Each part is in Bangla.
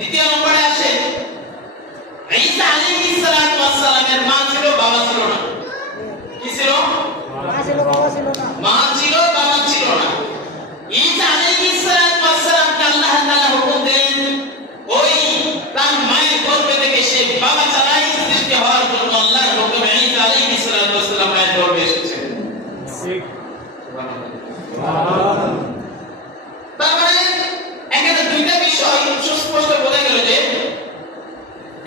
দ্বিতীয় নম্বরে আসে ঈসা আলাইহিস সালাতু ওয়াস সালামের মা ছিল, বাবা ছিল না। কি ছিল? মা ছিল, বাবা ছিল না। মা ছিল, বাবা ছিল না। ঈসা আলাইহিস সালাতু ওয়াস সালামকে আল্লাহ তাআলা হুকুম দিলেন ওই তার মায়ের গর্ভে থেকে সে বাবা ছাড়াই সৃষ্টি হওয়ার জন্য আল্লাহর হুকুমে ঈসা আলাইহিস সালাতু ওয়াস সালাম মায়ের গর্ভে এসেছেন। ঠিক। সুবহানাল্লাহ। তারপরে এখানে দুইটা বিষয় সুস্পষ্ট বোঝা গেল যে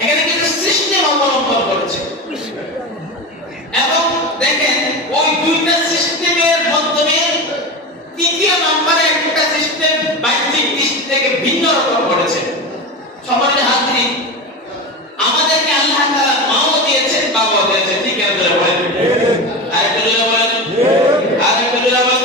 এখানে কিন্তু সিস্টেম অবলম্বন করেছে এবং দেখেন ওই দুইটা সিস্টেমের মাধ্যমে তৃতীয় নম্বরে একটা সিস্টেম বাহ্যিক দৃষ্টি থেকে ভিন্ন রকম করেছে। সম্মানিত হাজরিন, আমাদেরকে আল্লাহ তাআলা মাও দিয়েছেন, বাবাও দিয়েছেন। ঠিক আছে বলেন? আরেকটু জোরে বলেন। আরেকটু জোরে বলেন।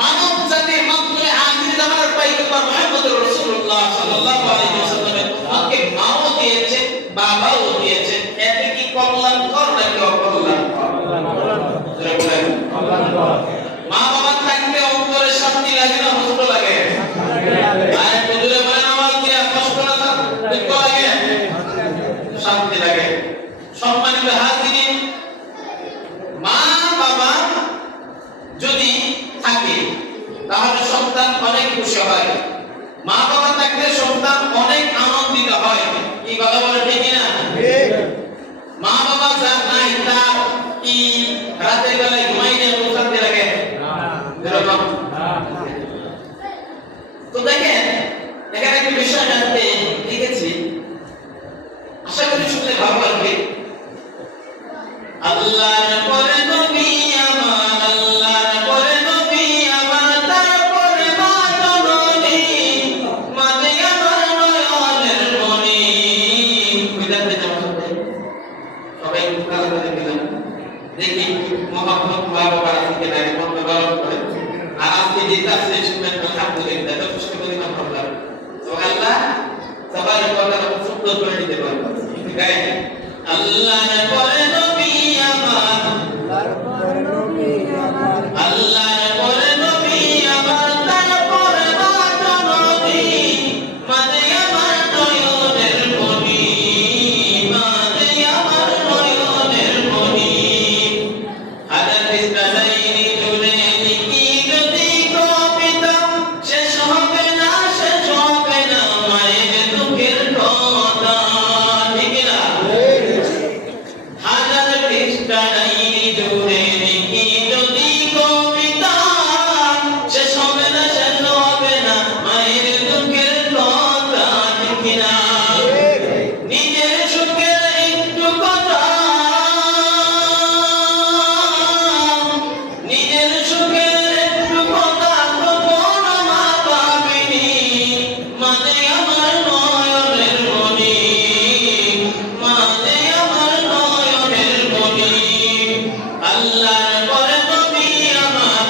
মানব জাতির মাধ্যমে আখির জামানার পয়গম্বর মুহাম্মদুর রাসূলুল্লাহ সাল্লাল্লাহু আলাইহি ওয়াসাল্লামের উম্মতকে মাও দিয়েছেন, বাবাও দিয়েছেন। এতে কি কল্যাণকর নাকি অকল্যাণকর? মা বাবা থাকলে অন্তরে শান্তি লাগে না কষ্ট লাগে? আর বদলে বলেন আওয়াজ দিয়ে, কষ্ট না দুঃখ লাগে? শান্তি লাগে। সম্মানিত হাজিরিন, মা বাবা যদি থাকে তাহলে সন্তান অনেক খুশি হয়। মা বাবা থাকলে সন্তান অনেক আনন্দিত হয়। কি কথা বলে ঠিক না? ঠিক। মা বাবা যার নাই তার কি রাতের বেলায় ঘুমাইলে শান্তি লাগে? এরকম না। তো দেখেন এখানে একটা বিষয় জানতে লিখেছি, আশা করি শুনলে ভালো লাগবে। আল্লাহর পরে নবী আমার, আল্লাহর পরে নবী আমার, তারপরে মা জননী, মাঝে আমার নয়নের মণি। বিদাতে যাওয়ার সবাই মুখা করে দিলাম, দেখি মোহাম্মদ বাবা আজকে নাকি বন্ধ গরম করে আর আজকে যেটা আছে শুনবেন আলহামদুলিল্লাহ, এটা খুশি করে দিলাম আমরা। সুবহানাল্লাহ, সবাই কথা সুন্দর করে দিতে পারবো। গায়ে আল্লাহর পরে নবী আমার, তারপরে নবী আমার, আল্লাহর পরে নবী আমার, তারপরে মা জননী, মাঝে আমার নয়নের মণি, মাঝে আমার নয়নের মণি। হাজার পৃষ্ঠা ডায়েরি জুড়ে লিখি যদি কবিতা, শেষ হবে না, শেষ হবে না মায়ের দুঃখের কথা। ঠিক না? হাজার পৃষ্ঠা ডায়েরি জুড়ে লিখি যদি কবিতা, শেষ হবে না, শেষ হবে না মায়ের দুঃখের কথা। ঠিক না? নিজের সুখের একটু কথা, নিজের সুখের একটু কথা কখনো মা ভাবিনি, মাঝে আমার নয়নের মণি, মাঝে আমার নয়নের মণি। আল্লাহর পরে নবী আমার,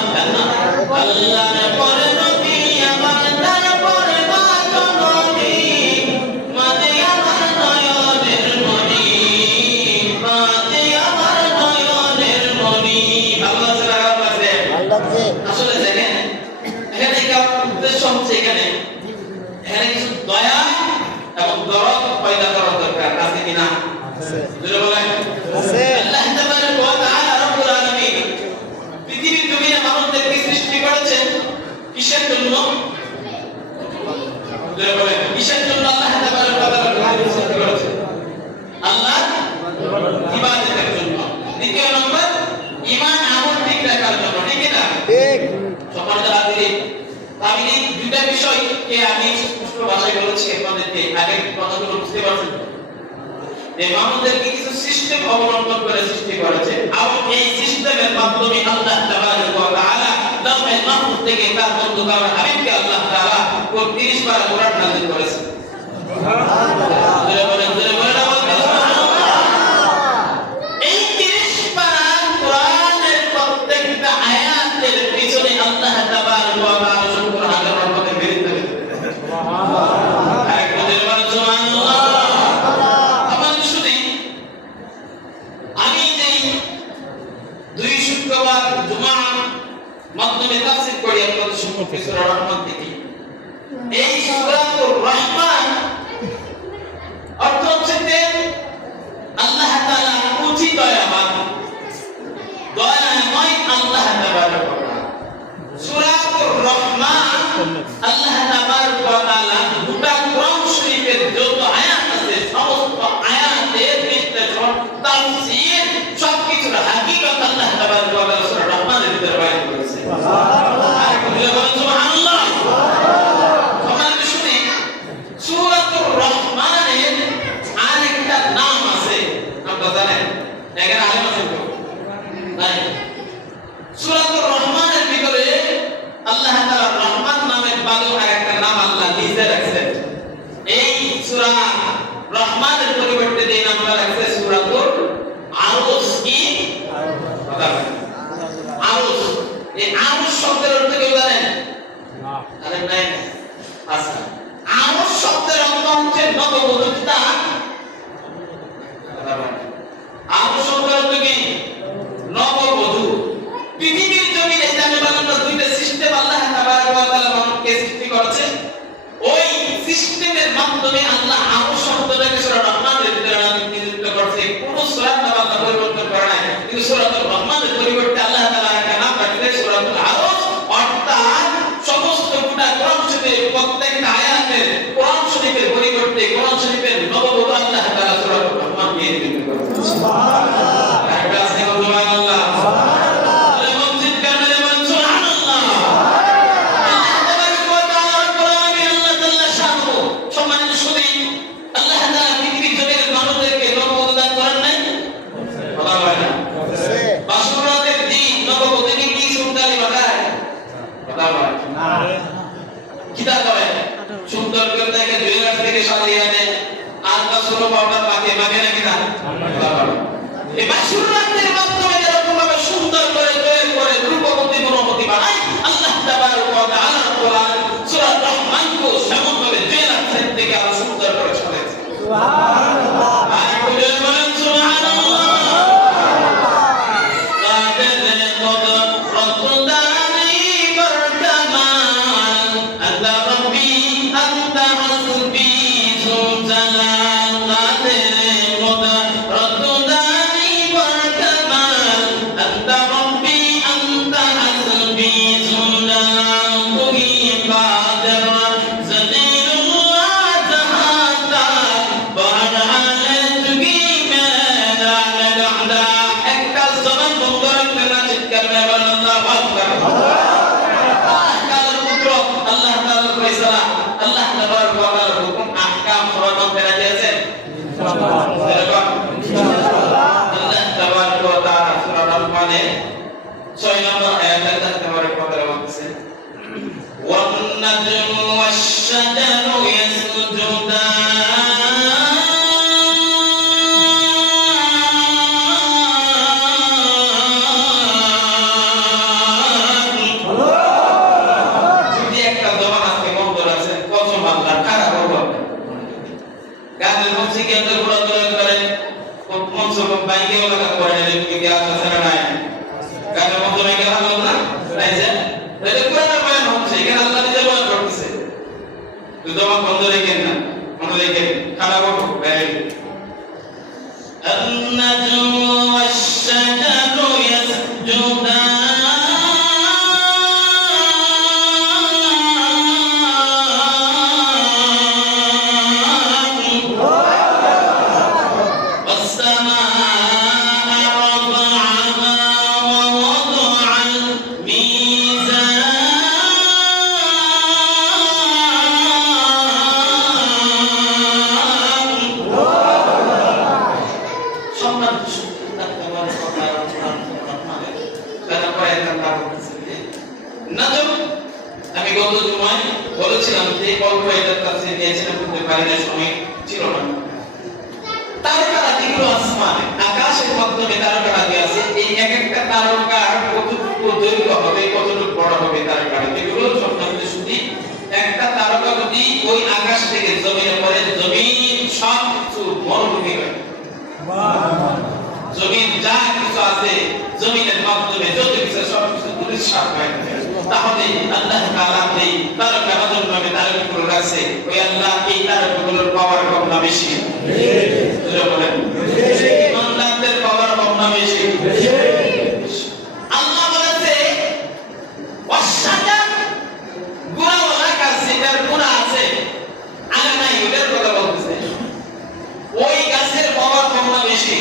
আল্লাহর পরে নবী আমার, তারপরে মা জননী, মাঝে আমার নয়নের মণি, মাঝে আমার নয়নের মণি। আল্লাহ সাল্লাল্লাহু আলাইহি আল্লাহ যে আসলে দেখেন এখানে একটা উদ্দেশ্য হচ্ছে, এখানে কিছু দয়া এবং দরদ পয়দা করা দরকার আছে কিনা? জোরে বলেন। আছে। আল্লাহ তাবারাক ওয়া তাআলা রব্বুল আলামিন পৃথিবীর জমিনে মানুষদেরকে সৃষ্টি করেছেন কিসের জন্য? জোরে বলেন। কিসের জন্য আল্লাহ তাবারাক ওয়া তাআলা মানুষদেরকে সৃষ্টি করেছেন? আল্লাহর ইবাদতের জন্য। দ্বিতীয় নম্বর ঈমান আমল ঠিক রাখার জন্য। ঠিক না? ঠিক। সম্মানিত হাজিরিন, আমি এই দুইটা বিষয়কে আমি স্পষ্ট ভাষায় বলেছি আপনাদেরকে, আগে কথাগুলো বুঝতে পারছেন যে মানুষদেরকে কিছু সিস্টেম অবলম্বন করে সৃষ্টি করেছে এবং এই সিস্টেমের মাধ্যমে আল্লাহ তাবারাক ওয়া তাআলা লাউহে মাহফুজ থেকে তার বন্ধু তার হাবিবকে আল্লাহ তাআলা 30 বার কোরআন নাযিল করেছেন। সুবহানাল্লাহ। জোরে বলেন, জোরে বলেন সুবহানাল্লাহ। এই 30 বার কোরআনের প্রত্যেকটা আয়াতের পিছনে আল্লাহ তাবারাক ওয়া তাআলা শুকর হাজার রহমতের ফেরেশতা দিয়েছেন। সুবহানাল্লাহ। আরেকটু জোরে বলেন সুবহানাল্লাহ। আমার শুনে আমি যে 2 শুক্রবার জুমা মাধ্যমে তাফসীর করি আপনাদের সম্মুখে সূরা রহমান থেকে। এই সূরাতুর রহমান অর্থ হচ্ছে যে আল্লাহ তাআলা অতি দয়াবান, দয়াময় আল্লাহ তাবারক ওয়া তাআলা। সূরাতুর রহমান আল্লাহ তাবারক ওয়া তাআলা গোটা কোরআন শরীফের যত আয়াত আছে সমস্ত আয়াতের বিশ্লেষণ, তাফসীর সবকিছুর হাকিকত আল্লাহ তাবারক ওয়া তাআলা সূরা রহমানের ভিতরে বয়ান করেছে। সুবহানাল্লাহ। আর বলে বলেন সুবহানাল্লাহ। আপনারা শুনে সূরাতুর রহমানের আরেকটা নাম আছে, আপনারা জানেন? এখানে আলেম আছেন তো? নাই। সূরাতুর রহমানের ভিতরে আল্লাহ তাআলা রহমান নামের বাদেও আরেকটা নাম আল্লাহ নিজে রাখছেন। এই সূরা রহমানের পরিবর্তে যে নামটা রাখছে সূরাতুল আরশ। কি কথা বলেন? আরশ। এই আরশ শব্দের অর্থ কি জানেন? না। আরে নাই। আচ্ছা, আরশ শব্দের অর্থ হচ্ছে নববধূতা। কথা বলেন? আরশ শব্দের অর্থ কি? নববধূ। পৃথিবীর জমিনে জানে বাংলা দুইটা সিস্টেম আল্লাহ তাবারক ওয়া তাআলা মানুষকে সৃষ্টি করেছে। ওই সিস্টেমের মাধ্যমে আল্লাহ আরশ শব্দটাকে সূরা রহমানের ভিতরে নিযুক্ত করেছে। কোন সূরার নাম আল্লাহ পরিবর্তন করে নাই, কিন্তু সূরাতুল রহমানের পরিবর্তে আল্লাহ তাআলা একটা নাম রাখলেন সূরাতুল আরশ। অর্থাৎ সমস্ত গোটা কোরআন শরীফের প্রত্যেকটা আয়াতের কোরআন শরীফের পরিবর্তে কোরআন শরীফের নববধূ আল্লাহ তাআলা সূরাতুল রহমান দিয়ে নিযুক্ত করেছেন। সুবহানাল্লাহ। তাকবীর আছে সুবহানাল্লাহ। সুন্দর করে তাকে জুয়েলার থেকে সাজিয়ে আনে, আর তা ষোলো পাউডার পাকে মাখে নাকি না? এই বাসুরাতের মাধ্যমে যেরকম ভাবে সুন্দর করে তৈরি করে রূপবতী গুণবতী বানায়, আল্লাহ তাবারক ওয়া তাআলা কোরআন সূরা রহমানকে এমন ভাবে জুয়েলার থেকে আরো সুন্দর করে সাজিয়েছে। সুবহানাল্লাহ। আর বলেন সুবহানাল্লাহ। والنجم والشجر يسجدان যদি একটা জবান আজকে বন্ধ আছে কসম আল্লাহ খারাপ হবে। গানের মঞ্চে কেন্দ্র করে করে মঞ্চ বাইকেও লাগা করে এদিকে কি আছে না নাই? গানের মঞ্চ বাইকে ভালো না? তাই যে এটা কোরআনের বয়ান হচ্ছে, এখানে আল্লাহ নিজে বয়ান করতেছে। তুই জবান বন্ধ রেখেন না, মনে রেখেন খারাপ হবে বাইরে। النجم والشجر يسجدان আমি গত জুমায় বলেছিলাম যে অল্প এটার কাছে নিয়েছিলাম কিন্তু বাইরের সময় ছিল না। তারকারা যেগুলো আসমানে আকাশের মাধ্যমে তারকারা দিয়ে আছে, এই এক একটা তারকার কতটুকু দৈর্ঘ্য হবে, কতটুকু বড় হবে তারকারা, এগুলো সম্বন্ধে শুনি। একটা তারকা যদি ওই আকাশ থেকে জমিনে পড়ে, জমিন সব কিছু মরুভূমি হয়। জমিন যা কিছু আছে জমিনের মাধ্যমে যত কিছু সব কিছু পরিষ্কার হয়। তাআলা এই তারকার জন্য আমি তারকাগুলো রাখছে ওই আল্লাহ এই তারকাগুলোর পাওয়ার কম না বেশি বুঝে বলেন ইমানদারদের পাওয়ার কম না বেশি আল্লাহ বলেছে ওয়াসাজার গুনাহওয়ালা গাছ যেটার গুনাহ আছে আগে নাই ওটার কথা বলতেছে ওই গাছের পাওয়ার কম না বেশি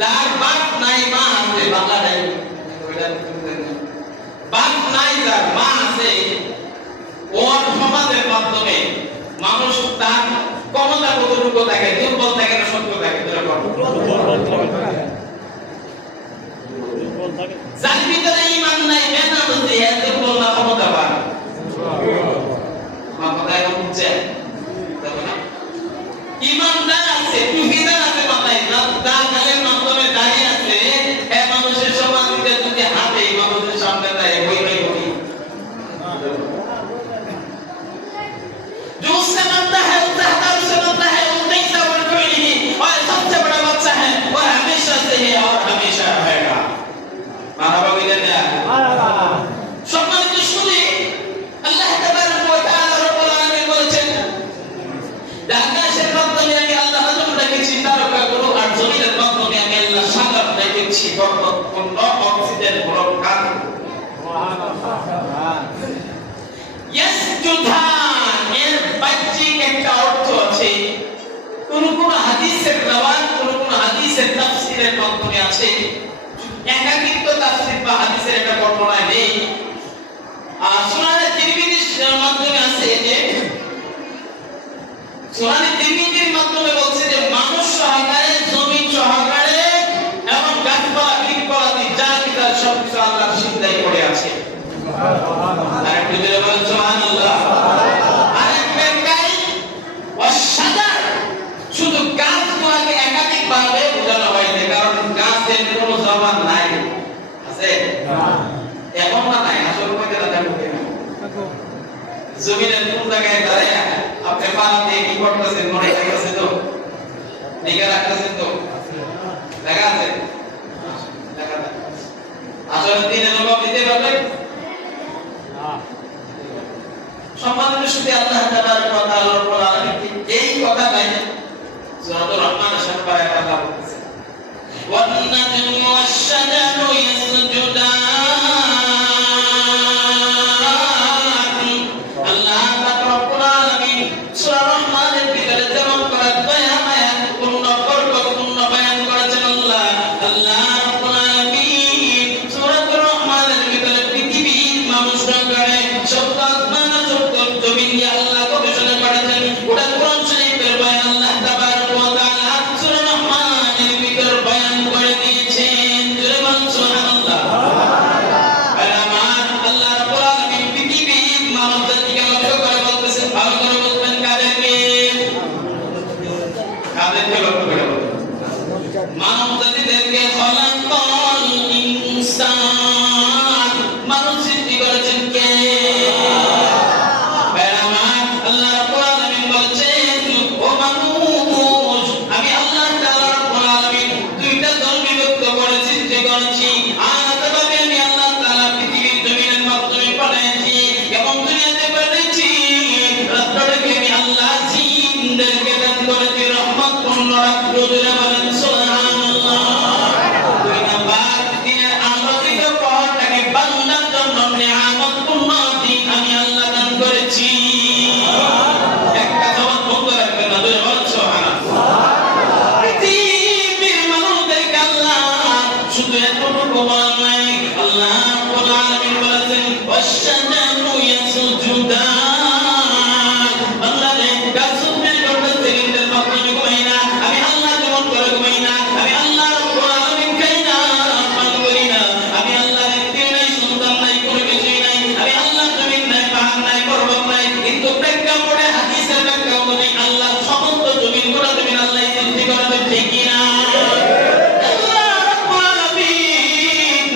যার বাপ নাই মা আছে বাংলা নাই বাপ নাই যার মা আছে ওর সমাজের মাধ্যমে মানুষ তার ক্ষমতা কতটুকু থাকে দুর্বল থাকে না শক্ত থাকে যার ভিতরে ঈমান নাই বেনা বুঝে এত দুর্বল না ক্ষমতাবান মা কথা এখন বুঝছে ঈমানদার আছে তুহিদার আছে মাথায় না তার গালের মাধ্যমে দাঁড়িয়ে আছে এ মানুষের সমাজে যদি হাতে মানুষের সামনে দাঁড়িয়ে বই বই বই जो उससे बनता है उससे हटा उससे बनता है वो नहीं सब कोई नहीं और सबसे बड़ा बच्चा है वो हमेशा से है और हमेशा रहेगा मानव विजय ने সম্মানিত শুনে আল্লাহ তাবারক ওয়া তাআলা রব্বুল আলামিন বলেছেন আকাশের মাধ্যমে আমি আল্লাহ আদম রেখেছি তারকাগুলো আর জমিনের মাধ্যমে আমি আল্লাহ সাগর রেখেছি পর্বতপূর্ণ অক্সিজেন ভরপুর সুবহানাল্লাহ ইয়াসজুদান এর বাহ্যিক একটা অর্থ আছে কোন কোন হাদিসের রওয়াত কোন কোন হাদিসের তাফসীরের মাধ্যমে আছে একাকিত্ব তাফসীর বা হাদিসের একটা বর্ণনা নেই আর সুনানে তিরমিজির মাধ্যমে আছে যে সুনানে তিরমিজির মাধ্যমে বলছে যে মানুষ সহকারে জমি সহকারে এবং গাছপালা কীটপতঙ্গ যা কিছু সব কিছু আল্লাহর সিজদায় পড়ে আছে সুবহানাল্লাহ আর একটু জোরে বলেন সুবহানাল্লাহ আর একটাই ওয়াসাদার শুধু গাছগুলোকে একাধিক ভাবে বোঝানো হয়েছে কারণ গাছের কোনো জবান নাই আছে এখন না নাই আসলে কইতে না থাকবে জমিনের কোন জায়গায় দাঁড়ায় আপনি পানি দিয়ে কি করতেছেন মনে রাখতেছেন তো নিগা রাখতেছেন তো দেখা আছে দেখা আসলে দিনে জবাব দিতে পারবেন সম্মানিত শুধু আল্লাহ তাবারক ওয়া তাআলা রব্বুল আলামিন এই কথা নাই সূরাতুর রহমানের সাথে পায় আল্লাহ বলতেছে ওয়ান নাজমু ওয়াশ-শাজারু ইয়াসজুদান আল্লাহ রব্বুল আলামিন সূরা রহমানের ভিতরে যেমন করে দয়া মায়া পূর্ণ বরকতপূর্ণ বয়ান করেছেন আল্লাহ রব্বুল আলামিন সূরাতুর রহমানের ভিতরে পৃথিবীর মানুষরা করে সত্য আসমান সত্য জমিন আল্লাহ গবেষণা করেছেন ওটা কোরআন শরীফের বয়ান আল্লাহ তাবারক ওয়া তাআলা সূরা রহমানের ভিতরে বয়ান করে দিয়েছেন জোরে বলুন সুবহানাল্লাহ আল্লাহ রাব্বুল আলামিন পৃথিবীর মানবজাতিকে লক্ষ্য করে বলতেছেন ভালো করে বলবেন কাদেরকে লক্ষ্য করে বলবেন মানবজাতিদেরকে খলাকাল ইনসান মানুষ সৃষ্টি করেছেন কে আল্লাহ রাব্বুল আলামিন বলেন ও মানুষ আমি আল্লাহ তাআলা রাব্বুল আলামিন দুইটা দল বিভক্ত করে সৃষ্টি করেছি আলাদাভাবে আমি আল্লাহ তাআলা পৃথিবীর জমিনের মাধ্যমে পাঠিয়েছি এবং দুনিয়াতে পাঠিয়েছি রাত্রটাকে আমি আল্লাহ জিনদেরকে দান করেছি রহমতপূর্ণ রাত্র জুড়ে বলেন সুবহানাল্লাহ দুই নাম্বার দিনের আলোকিত পথটাকে বান্দার জন্য নিয়ামতপূর্ণ দিন আমি আল্লাহ দান করেছি একটা জবান বন্ধ রাখবেন না জোরে বলেন সুবহানাল্লাহ পৃথিবীর মানুষদেরকে আল্লাহ শুধু এতটুকু বলা নাই আল্লাহ রাব্বুল আলামিন বলেছেন ওয়াশ-শাজারু ইয়াসজুদান আল্লাহ রে গাছ সুন্দর করতে সেকেন্ডের মাধ্যমে ঘুমাই না আমি আল্লাহ যেমন করে ঘুমাই না আমি আল্লাহ রাব্বুল আলামিন খাই না পান করি না আমি আল্লাহ দেখতে নাই সুন্দর নাই কোনো কিছুই নাই আমি আল্লাহ জমিন নাই পাহাড় নাই পর্বত নাই কিন্তু প্রেক্ষাপটে হাদিসের প্রেক্ষাপটে আল্লাহ সমস্ত জমিন গোটা জমিন আল্লাহ সৃষ্টি করেছেন ঠিক কি না আল্লাহ রাব্বুল আলামিন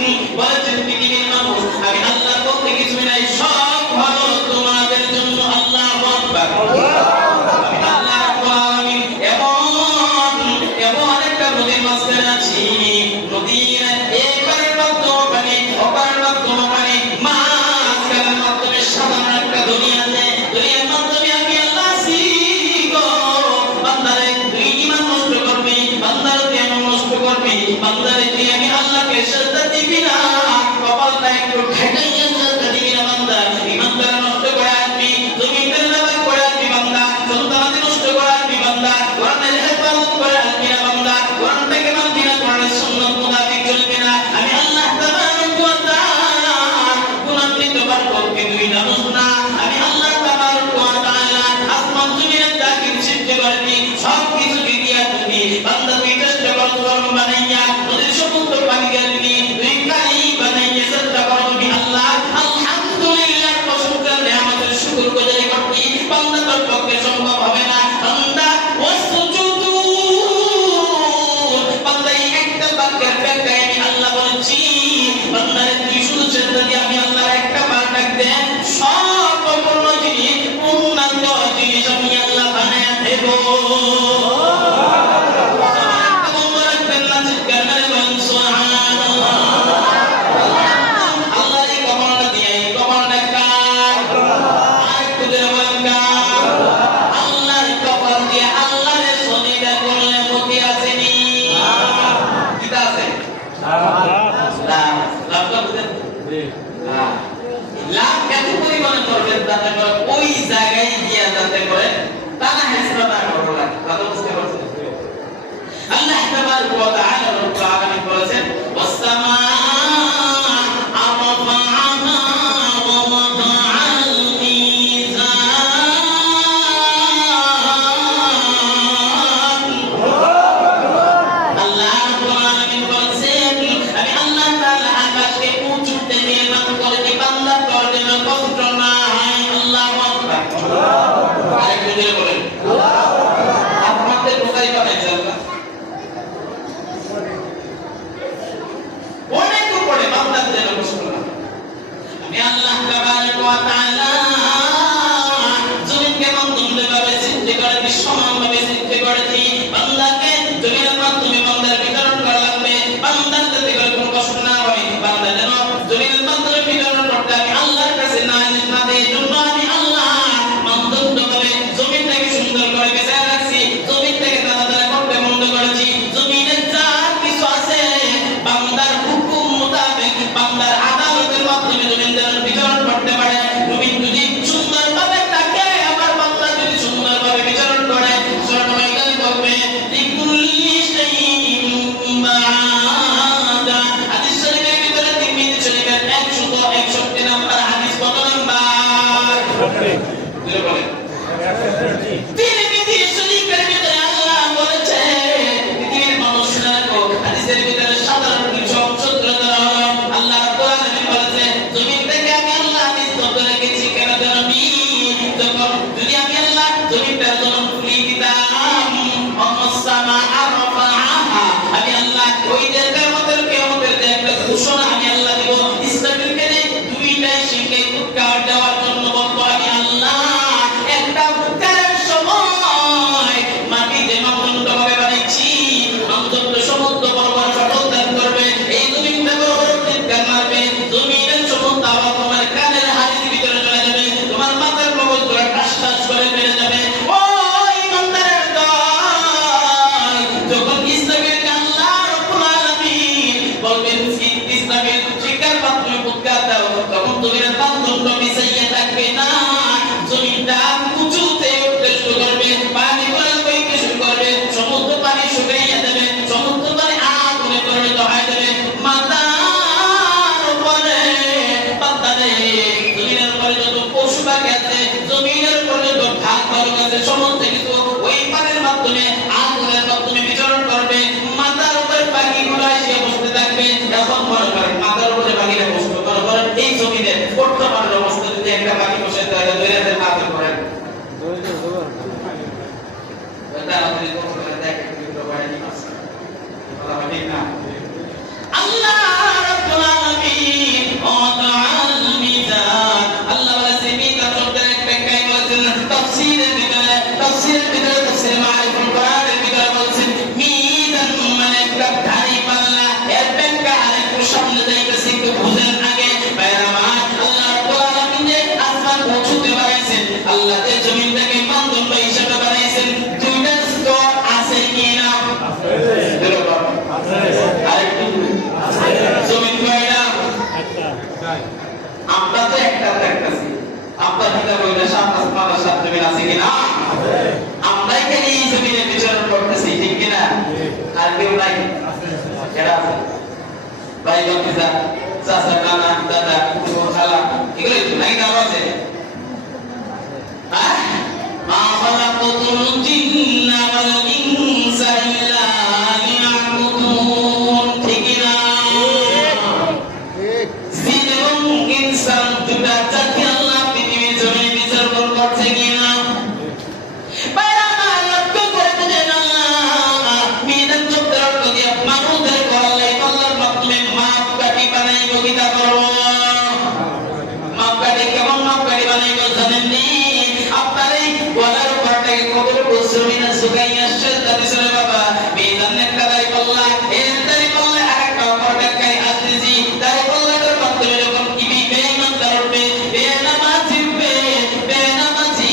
করবি বান্দারে তুই আমি আল্লাহকে সেজদা দিবি না কপালটা একটু ঠেকাইয়া সেজদা দিবি না বান্দা ইমানদার নষ্ট করে আসবি জমিনের নামাজ করে আসবি বান্দা সন্তানাদি নষ্ট করে আসবি বান্দা কোরআনের হেফাজত করে আসবি না বান্দা কোরআনটাকে মানবি না কোরআনের সুন্নাত মোতাবেক চলবি না আমি আল্লাহ তাবারক ওয়া তাআলা গুণান্বিত বাক্যকে তুই জানোস না আমি আল্লাহ তাবারক ওয়া তাআলা আসমান জমিনের যা কিছু সৃষ্টি করেছি সব কিছুকে দিয়া তুমি বান্দা তুই চেষ্টা কর কর্ম বানাইয়া নদীর সমুদ্র পানি দিয়া তুমি তুই কালি বানাইয়া চেষ্টা কর তুমি আল্লাহ আলহামদুলিল্লাহ প্রশংসা নিয়ামতের শুকর গুজারি করবি বান্দা তোর পক্ষে সম্ভব হবে না বান্দা ওয়াসজুদু বান্দা এই একটা বাক্যের ব্যাখ্যায় আমি আল্লাহ বলেছি বান্দারে তুই শুধু চেষ্টা দিয়ে আমি আল্লাহর একটা বার ডাক দে সব অপূর্ণ জিনিস পূর্ণাঙ্গ জিনিস আমি আল্লাহ বানায়া দেব ওই জায়গায় গিয়া যাতে করে তারা হেসরা না করবে কথা বুঝতে পারছেন আল্লাহ তাবারক ওয়া তাআলা রব্বুল আলামিন বলেছেন ওয়াস-সামাআ আরফা'আহা ওয়া ওয়াদা'আল মিজান আল্লাহ রব্বুল আলামিন বলেছেন আমি আল্লাহ তাআলা আকাশকে উঁচুতে নির্মাণ করেছি বান্দা তোর যেন কষ্ট না হয় আল্লাহু আকবার আরেকটু জোরে বলেন আপনাদের বোঝাই বানাইছে আল্লাহ অনেক উপরে বান্দার যেন কষ্ট না আমি আল্লাহ তাবারক ওয়া তাআলা জমিনকে মন্দভাবে সৃষ্টি করেছি সমানভাবে সৃষ্টি করেছি বান্দাকে জমিনের মাধ্যমে বান্দার বিতরণ করা লাগবে বান্দার যাতে করে কোনো কষ্ট না হয় বান্দা যেন জমিনের মাধ্যমে বিতরণ করতে আমি আল্লাহর কাছে নালিশ না দেই জন্য আমি আল্লাহ মন্দভাবে জমিনটাকে সুন্দর করে বেঁচে রাখছি জমিনটাকে দানা করতে বন্ধ করেছি জমিনের যা কিছু আছে বান্দার হুকুম মোতাবেক বান্দার আদা কিতাব হইলে শাহনাজ মাদ্রাসার জমিন আছে কিনা? আমরাই কেন এই জমিনে বিচরণ করতেছি, ঠিক কিনা? আর কেউ নাই? এরা আছে ভাই ভাতিজা চাচা নানা দাদা ফুফু খালা এগুলোই তো নাকি নাম আছে? মা খালাকাতুল জিন্না ওয়াল ইনসা ইল্লা লিয়াবুদুন, ঠিক না? জিন এবং ইনসান দুটা জাতি আল্লাহ পৃথিবীর জমিনে বিচরণ করছে কিনা? বাইরে আমার লক্ষ্য করে বুঝেন আল্লাহ বিধান চক্রের প্রতি মানুষদের করালে আল্লাহর মাধ্যমে মাপকাঠি বানাইব কিনা করব? মাপকাঠি কেমন মাপকাঠি বানাইব জানেন নি? আপনার এই গলার উপরটাকে কতটুকু জমিনে ঝুঁকাইয়া সেজদা দিছিল বাবা, বিধানের কাদাই পাল্লা এর দাড়ি পাল্লা আরেকটা উপরটাকে আজিজি দাড়ি পাল্লাটার মাধ্যমে যখন ইবি বেঈমান করবে বেনামাজি উঠবে, বেনামাজি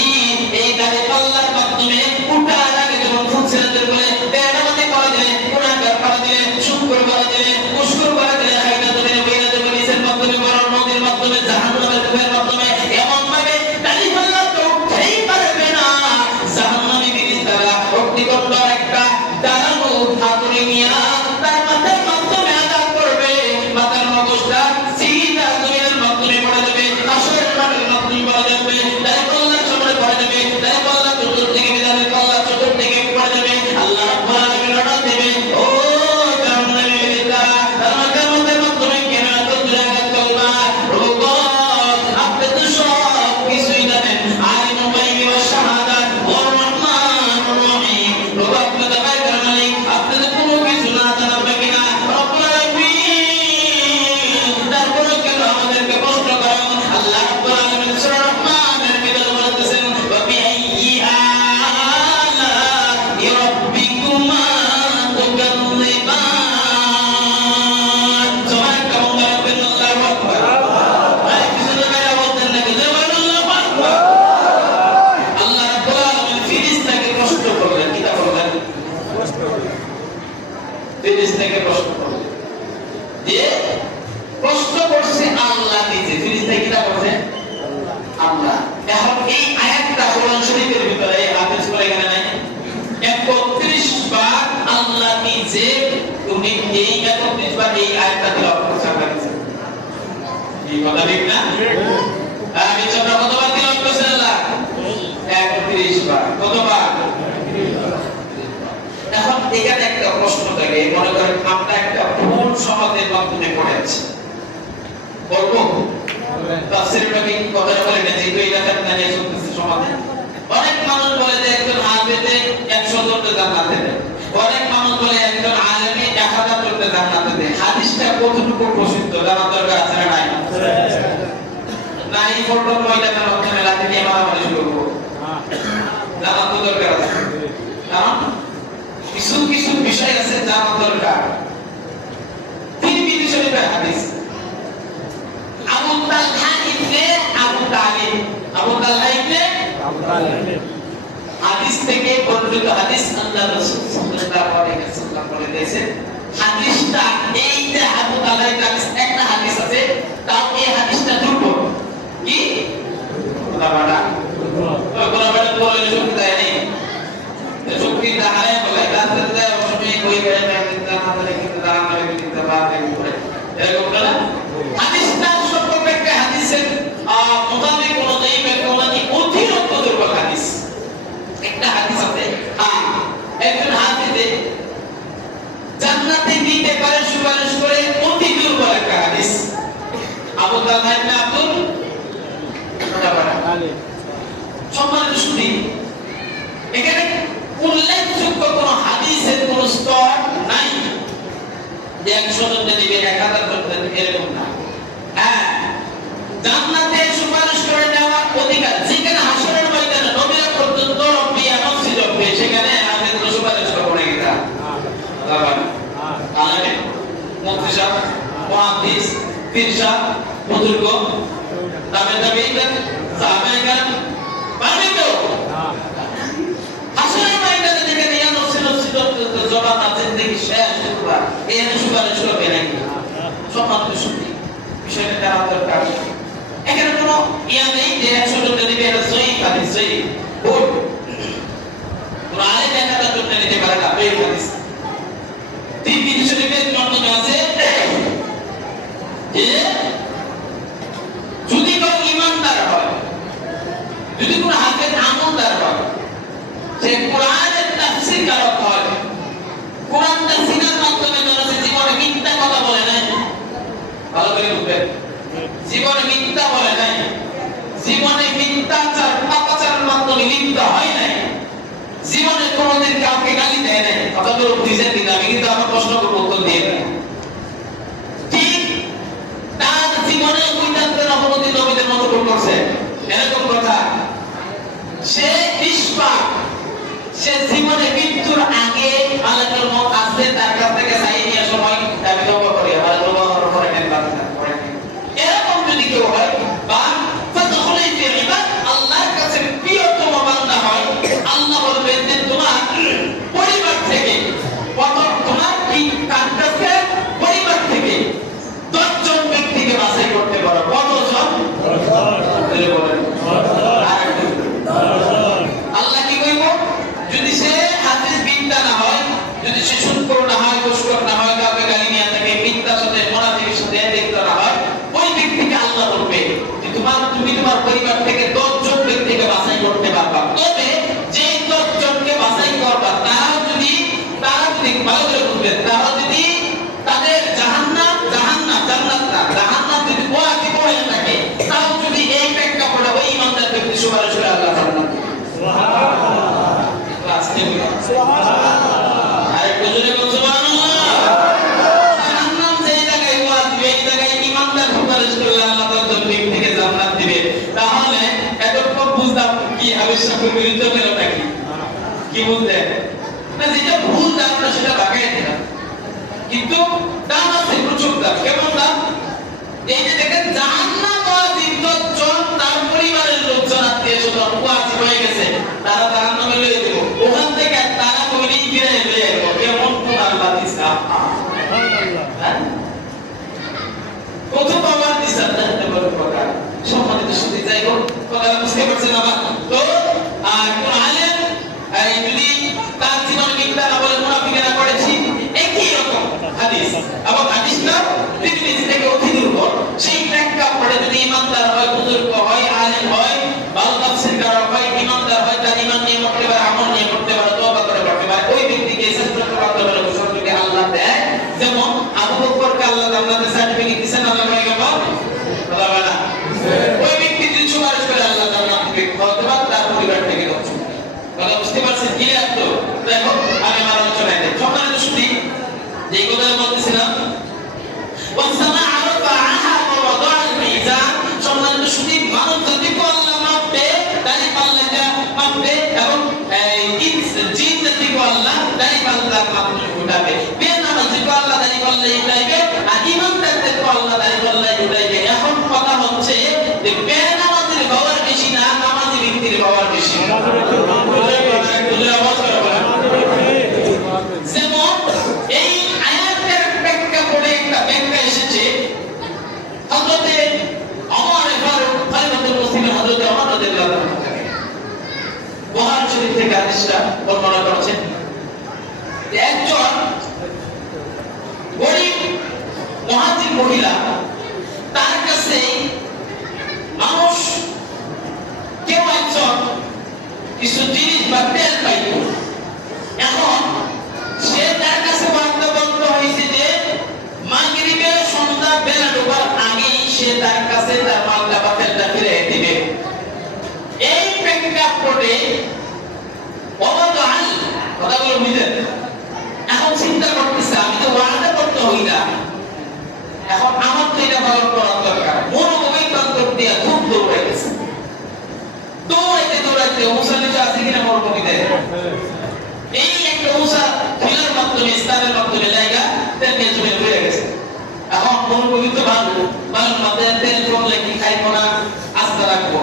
এই দাড়ি পাল্লার মাধ্যমে উঠার আগে যখন ফুলছেদের বলে বেনামাজি করা দিলে গুনাহগার করা দিলে শুকর করা দিলে মুশকুর করা দিলে হাইনা ধরে বেরা দেবে নিজের মাধ্যমে বড় নদীর মাধ্যমে জাহান্নামের কুফের মাধ্যমে এমন ভাবে দাড়ি পাল্লা তো উঠতেই পারবে না। জাহান্নামী ফেরেশতারা অগ্নিকুণ্ড একটা দাঁড়ানো হাতুড়ি নিয়ে তার মাথার মাধ্যমে আঘাত করবে, মাথার মগজটা সিধা জমিনের মাধ্যমে পড়ে যাবে, আসরের মাঠের মাধ্যমে পড়ে যাবে, দাড়ি পাল্লার সামনে পড়ে যাবে, দাড়ি পাল্লা চতুর্দিকে বিধানের পাল্লা চতুর্দিকে পড়ে যাবে। আল্লাহ রাব্বুল আলামিন অর্ডার দেবে, ও জাহান্নামী ফেরেশতারা তার মাথার মাধ্যমে কেন এত দূরে আঘাত করবা? প্রভু গো, আপনি তো সব কিছুই জানেন, আলিমুল গায়বি ওয়াশ শাহাদাত ওয়ার রহমানুর রহিম। প্রভু আপনি তো গায়বের মালিক, আপনি তো কোনো কিছু না জানাবে কিনা? রব্বুল আলামিন তারপরে কেন আমাদেরকে প্রশ্ন করেন? আল্লাহ রাব্বুল আলামিন সূরা রহমানের ভিতরে বলতেছেন, ওয়া বিআইয়ি আলা'i রাব্বিকুমা তুকাযযিবান। সবাই কেমন বলবেন আল্লাহু আকবার? আরে কিছু জায়গায় বলতেন নাকি আল্লাহু আকবার? আল্লাহ রাব্বুল আলামিন ফেরেশতাকে প্রশ্ন করলেন, কি তা বললেন? ফেরেশতাকে প্রশ্ন করলেন, যে প্রশ্ন করছে আল্লাহ নিজে, ফেরেশতা কি তা করছে? আল্লাহ। এখন এই আয়াতটা কোরআন শরীফের ভিতরে হাফেজ বলে এখানে নাই 31 বার আল্লাহ নিজে, উনি এই 31 বার এই আয়াতটা তেলাওয়াত করছেন। এই কথা ঠিক না? আমি তোমরা কতবার তেলাওয়াত করছেন আল্লাহ? 31 বার। কতবার? এখন এখানে একটা প্রশ্ন থাকে, মনে করেন আমরা একটা ভুল সমাজের মাধ্যমে পড়ে আছি, বলবো তাফসীরের নবী কথা বলে না, যেহেতু এটা ফিতনা নিয়ে চলতেছে সমাজে। অনেক মানুষ বলে যে একজন হাফেজে 100 জনকে জান্নাতে দেয়, অনেক মানুষ বলে একজন আলেমে 1000 জনকে জান্নাতে দেয়। হাদিসটা কতটুকু প্রসিদ্ধ জানা দরকার আছে না নাই? না এই ফটো ময়দানের মাধ্যমে লাঠি নিয়ে মারামারি শুরু করবো, জানা তো দরকার আছে। কারণ কিছু কিছু বিষয় আছে জানা দরকার। তিরমিজি শরীফের হাদিস, আবু তালহা ইবনে আবু তালিব, আবু তালহা ইবনে আবু তালিব হাদিস থেকে বর্ণিত হাদিস, আল্লাহ রাসূল সাল্লাল্লাহু আলাইহি ওয়াসাল্লাম বলে দিয়েছেন, হাদিসটা এই যে আবু তালহা হাদিস একটা হাদিস আছে, তাও এই হাদিসটা দুর্বল। কি বাবারা বাবারা বলে শক্তি দেয় নেই, শক্তি দাঁড়ায় বলে তাতে দেয় অসময়ে কই গেলে না আমাদের কিন্তু দাঁড়ানো কিন্তু বাড়ে করে এরকম না। হাদিসটা সম্পর্কে হাদিসের মোতাবেক অনুযায়ী ব্যাখ্যা অতিরিক্ত দুর্বল হাদিস। একটা হাদিস আছে, একজন হাফেজে জান্নাতে দিতে পারে সুপারিশ করে, অতি দুর্বল একটা হাদিস। আবু তালহা ইবনে আব্দুল তালিব। সম্মানিত শুনি, এখানে উল্লেখযোগ্য কোন হাদিসের কোন স্তর নাই যে 100 জন দিবে 1000 জন দিবে এরকম না। হ্যাঁ, জান্নাতে সুপারিশ করে নেওয়ার অধিকার যেখানে হাসরের ময়দানে নবীরা পর্যন্ত রব্বি আমসি রব্বি, সেখানে আমি তো সুপারিশ করব না এটা। আলেম, মুফতি সাহেব, মুহাদ্দিস, পীর সাহেব, বুজুর্গ, তাবেঈন, সাহাবায়ে পারবে তো? হাসরের ময়দানে যেখানে ইয়ানসি নফসি জবান আছে দেখি শেষ সুপার এই সুপারিশ করবে নাকি? সম্মানিত শুনি, বিষয়টা জানা দরকার। এখানে কোনো ইয়া নেই যে 100 জন দিবে এটা সহিহ হাদিস সহিহ ভুল কোন আলেম 1000 জন নিতে পারে না এই হাদিস তিরমিজি শরীফের বর্ণনা আছে যে যদি কেউ ঈমানদার হয় যদি কোন হাফেজ আমলদার হয় সে কোরআনের তাফসীর কারক হয় কোরআন তাফসীরের মাধ্যমে মানুষ জীবনে মিথ্যা কথা বলে নাই ভালো করে বুঝবেন জীবনে মিথ্যা বলে নাই জীবনে মিথ্যাচার পাপাচারের মাধ্যমে লিপ্ত হয় নাই জীবনে কোনোদিন কাউকে গালি দেয় নাই কথাগুলো বুঝেছেন কিনা আমি কিন্তু আমার প্রশ্ন করবো উত্তর দিয়ে ঠিক তার জীবনে উইদান্তের অপরাধী নবীদের মতো ভুল করছে এরকম কথা সে নিষ্পাপ সে জীবনে মৃত্যুর আগে মালাকুল মউত আসে তার কাছ থেকে চাই নিয়ে সময় আমি তওবা করি আমার তওবা করার পরে কেন বাঁচা এরকম যদি কেউ হয় বা ফাদখুলি ফি ইবাদ আল্লাহর কাছে প্রিয়তম বান্দা হয় আল্লাহ বলবেন যে তোমার পরিবার থেকে প্রথম তোমার কি কাছে পরিবার থেকে 10 জন ব্যক্তিকে বাছাই করতে পারো কতজন 10 বলেন আল্লাহ কি কইব যদি সে হাদিস বিদ্যা না হয় যদি সে সুদখোর না হয় ঘুষখোর না হয় কাউকে গালি নিয়ে থাকে মিথ্যার সাথে মুনাফিকের সাথে লিপ্ত না হয় ওই ব্যক্তিকে আল্লাহ বলবে যে তুমি তোমার পরিবার থেকে 10 জন ব্যক্তিকে বাছাই করতে পারবা তবে যে 10 জনকে বাছাই করবা তারা যদি ভালো করে বুঝবেন তারা যদি তাদের জাহান্নাম জান্নাত না জাহান্নাম যদি ওয়াজিব হয়ে থাকে তাও যদি এই প্রেক্ষাপটে ওই ইমানদার ব্যক্তি সুপারিশ করে আল্লাহ জান্নাত সুবহানাল্লাহ আরেকটু জোরে বলুন সুবহানাল্লাহ জাহান্নাম যেই জায়গায় ওয়াজিব এই জায়গায় ইমানদার সুপারিশ করলে আল্লাহ তাআলা ব্যক্তিকে জান্নাত দিবে তাহলে এতক্ষণ বুঝলাম কি আবশ্যকের বিরুদ্ধে গেলটা কি বুঝলেন না যেটা ভুল দামটা সেটা লাগাই দিলাম কিন্তু দাম আছে প্রচুর দাম কেমন দাম এই যে দেখেন জাহান্নাম ওয়াজিব জন তার পরিবারের লোকজন আত্মীয় স্বজন ওয়াজিব হয়ে গেছে তারা জাহান্নামে লয়ে দেব ওখান থেকে তারা কইলেই ফিরে লয়ে আসব কেমন কোন আল্লাহ দিছা সুবহানাল্লাহ কত পাওয়ার দিছা জানতে পারো কথা সম্মানিত সুধী যাই হোক কথা বুঝতে পারছেন আমার তো আর কোন আলেম যদি তার জীবনে মিথ্যা না বলে মুনাফিকেরা করেছি একই রকম হাদিস এবং হাদিসটা তিরমিজি থেকে অতি দুর্বল সেই প্রেক্ষাপটে যদি ইমানদার হয় বুজুর্গ হয় আলেম হয় ভালো তাফসীরকার হয় ইমানদার হয় তার ঈমান নিয়ে করতে পারে আমল নিয়ে করতে পারে তওবা করে করতে পারে ওই ব্যক্তিকে শাস্ত্রের মাধ্যমে ঘোষণা করে আল্লাহ দেয় যেমন আবু বকরকে আল্লাহ জান্নাতের সার্টিফিকেট দিবেন আল্লাহ বলে গেল আল্লাহ বলে ওই ব্যক্তি যদি সুপারিশ করে আল্লাহ জান্নাত দিবে অথবা তার পরিবার থেকে কথা বুঝতে পারছেন কি তো দেখো আমি আমার আলোচনায় দেই সম্মানিত সুধী যে কথা বলতেছিলাম ওয়াসামা আরফাহা ওয়া ওয়াদা আল মিজান সম্মানিত সুধী মানব জাতিকে আল্লাহ মাপবে দাড়ি পাল্লাটা মাপবে এবং জিন জাতিকে আল্লাহ দাড়ি পাল্লা মাপবে উঠাবে বেনামাজিকে আল্লাহ দাড়ি পাল্লা উঠাইবে আর ঈমানদারদেরকে আল্লাহ দাড়ি পাল্লা উঠাইবে এখন কথা হচ্ছে যে বেনামাজির পাওয়ার বেশি না নামাজি ব্যক্তির পাওয়ার বেশি যেমন এই আয়াতের প্রেক্ষাপটে একটা ব্যাখ্যা এসেছে হযরতে ওমর ফারুক খলিফাতুল মুসলিমিন হযরতে ওমর রাদিয়াল্লাহু আনহু বুখারী শরীফ থেকে হাদিসটা বর্ণনা করেছেন যে একজন গরীব মুহাজির মহিলা তার কাছে মানুষ কেউ একজন কিছু জিনিস বা তেল পাইতো এখন সে তার কাছে বাধ্যবদ্ধ হয়েছে যে মাগরিবের সন্ধ্যা বেলা ডোবার আগেই সে তার কাছে তার মালটা বা তেলটা ফিরে দিবে এই প্রেক্ষাপটে ওয়াদা আল কথাগুলো বুঝলেন এখন চিন্তা করতেছে আমি তো ওয়াদা করতে হই না এখন আমার তো এটা পালন করার দরকার মনোভাবিক তন্ত্র দিয়ে খুব দৌড়ে গেছে দৌড়াইতে মুসালিফ আছে কিনা মরুভূমি দেয় এই একটা মুসা ফিলার মাধ্যমে ইসলামের মাধ্যমে জায়গা তেল জমে পড়ে গেছে এখন মরুভূমি তো ভালো মাথায় তেল পড়লে কি খাইবো না আস্তে রাখবো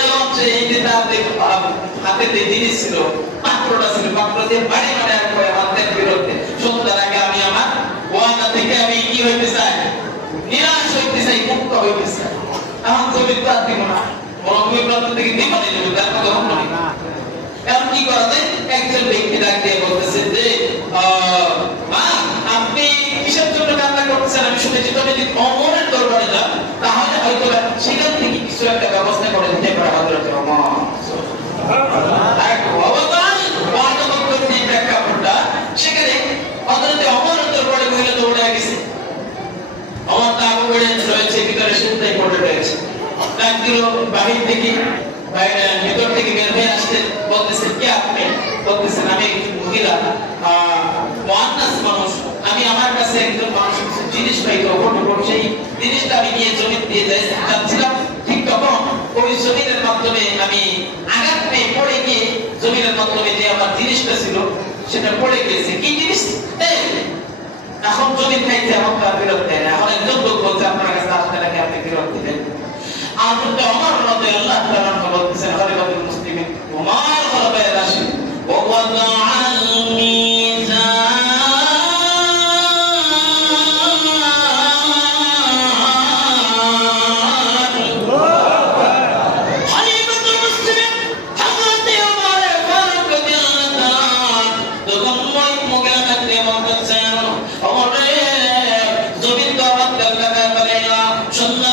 এবং যে এই যে তার হাতে যে জিনিস ছিল পাত্রটা ছিল পাত্র দিয়ে বাড়ি বাড়ি করে হাতের বিরুদ্ধে সন্ধ্যার আগে আমি আমার ওয়াদা থেকে আমি কি হইতে চাই নিরাশ হইতে চাই মুক্ত হইতে বাদ দিব না, মরুভূমি প্রান্ত থেকে বিমানে যাবে, তার কথা কখনো নেই। এখন কি করা যায়? একজন ব্যক্তি ডাক দিয়ে বলতেছে যে মা, আপনি কিসের জন্য কান্না করতেছেন? আমি শুনেছি তবে যদি অমরের দরবারে যান তাহলে হয়তো সেখান থেকে কিছু একটা ব্যবস্থা করে দিতে পারে হযরত ওমর। সেখানে হযরত ওমরের দরবারে মহিলা দৌড়ে গেছে। ওমর তা আবু বকর রয়েছে ভিতরে, সুন্নাই পড়ে রয়েছে। ডাক দিল বাহির থেকে, ভিতর থেকে বের হয়ে আসতে বলতেছেন কি আপনি? বলতেছেন আমি একজন মহিলা, মুআন্নাস মানুষ, আমি আমার কাছে একজন মানুষ কিছু জিনিস পাইতো, সেই জিনিসটা আমি নিয়ে জমিন দিয়ে যাচ্ছিলাম। ঠিক তখন ওই জমিনের মাধ্যমে আমি আঘাত পেয়ে পড়ে গিয়ে জমিনের মাধ্যমে যে আমার জিনিসটা ছিল সেটা পড়ে গেছে। কি জিনিস? এখন জমিন খাইতে আমার ফেরত দেয় না। এখন একজন লোক বলছে আপনার কাছে আসতে লাগে, আপনি ফেরত দিবেন। হযরত ওমর রাদিয়াল্লাহু তাআলা আনহু বলতেছেন, খলিফাতুল মুসলিমিন ওমর খলিফায়ে রাশিদ, ওয়া ওয়াদাআল মিজান, খলিফাতুল মুসলিমিন হযরত ওমর ফারুক রাদিয়াল্লাহু তাআলা তখন ওই মুগিরা দিয়ে বলতেছেন, ওমর রে, জমিন তো আমার কাছে করে না, সুন্দর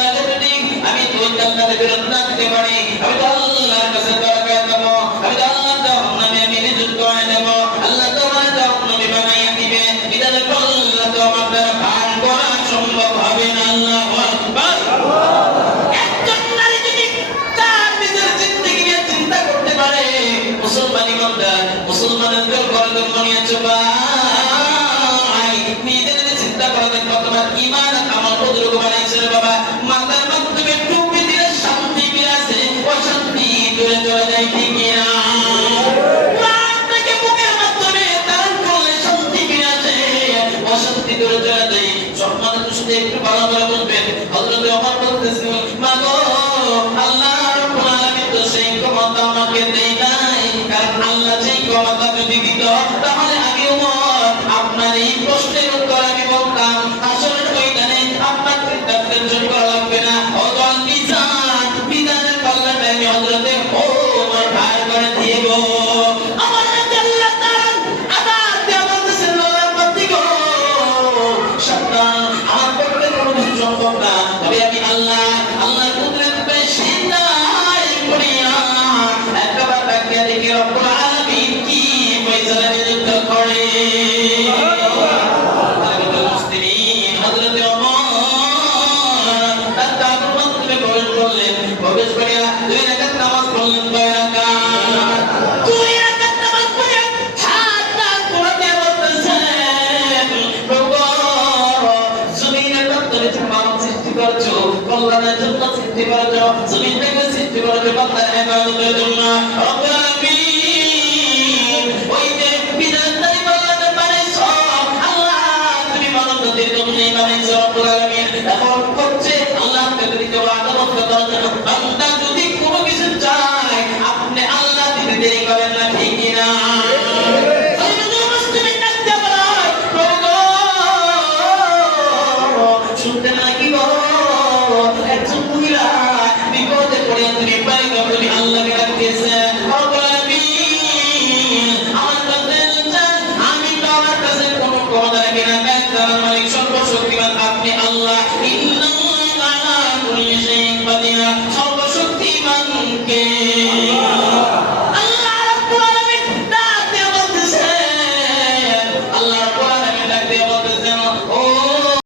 আমি তো জান্নাতে ফেরত না দিতে পারি, আমি তো আল্লাহর কাছে দোয়া করে দেব, আমি তো আল্লাহর নামে আমি নিযুক্ত করে দেব, আল্লাহ তো আমার নবী বানাইয়া দিবে, বিধানে আল্লাহ তো আমার দ্বারা পার করা সম্ভব হবে না। আল্লাহু আকবার। একজন নারী যদি তার নিজের জিন্দেগি নিয়ে চিন্তা করতে পারে, মুসলমান ইমানদার, মুসলমানের ঘরে জন্ম নিয়েছে, ভাই নিজের চিন্তা করেন তোমার ঈমান আমল কতটুকু বানাইছে বাবা। মাথার মাধ্যমে টুপি দিলে শান্তি বিরাজে, অশান্তি দূরে চলে যায়, ঠিক না? আপনাকে মুখের মাধ্যমে দান করলে শান্তি বিরাজে, অশান্তি দূরে চলে যায়। সম্মানিত শুধু একটু ভালো করে বলবেন, হযরত ওমর বলতেছেন, মা গো, আল্লাহ রাব্বুল আলামিন তো সেই ক্ষমতা আমাকে দেয় নাই, কারণ আল্লাহ সেই ক্ষমতা যদি দিত তাহলে আমি ওমর আপনার এই প্রশ্নের উত্তর আমি বলতাম, আসলে ময়দানে আপনার টেনশন করা লাগবে না, অদল মিজান, মিজানের পাল্লাটা আমি হযরতে ওমর ভার করে দিব। আমার আল্লাহ তাআলা আবার দেয়া বলতেছেন, লোকের প্রতি গো সাবধান, আমার পক্ষে কোনো কিছু সম্ভব না, তবে আমি আল্লাহর কুদরত বেশি নাই করিয়া একবার তাকিয়ে দেখি রব্বুল আলামিন কি ফয়সালা নিযুক্ত করে। প্রবেশ করিয়া 2 রাকাত নামাজ পড়লেন, 2 রাকাত নামাজ পড়ে হাত টান করতে বলতেছেন, প্রভু জমিনের মধ্যে মানুষ সৃষ্টি করেছো কল্যাণের জন্য, সৃষ্টি করেছো জমিনটাকে সৃষ্টি করেছো বান্দার ইবাদতের জন্য, রব্বুল আলামিন ওই যে বিধানদারি বলতে পারেছো আল্লাহ, তুমি মানবতার জন্য বানাইছো রব্বুল আলামিন। এখন হচ্ছে আল্লাহ যদি আদালত করার জন্য বান্দা যদি কোনো কিছু চায়, আপনি আল্লাহ দিতে দেরি করেন না, ঠিক না? শুনতে নাকি একজন মহিলা বিপদে পড়ে তুমি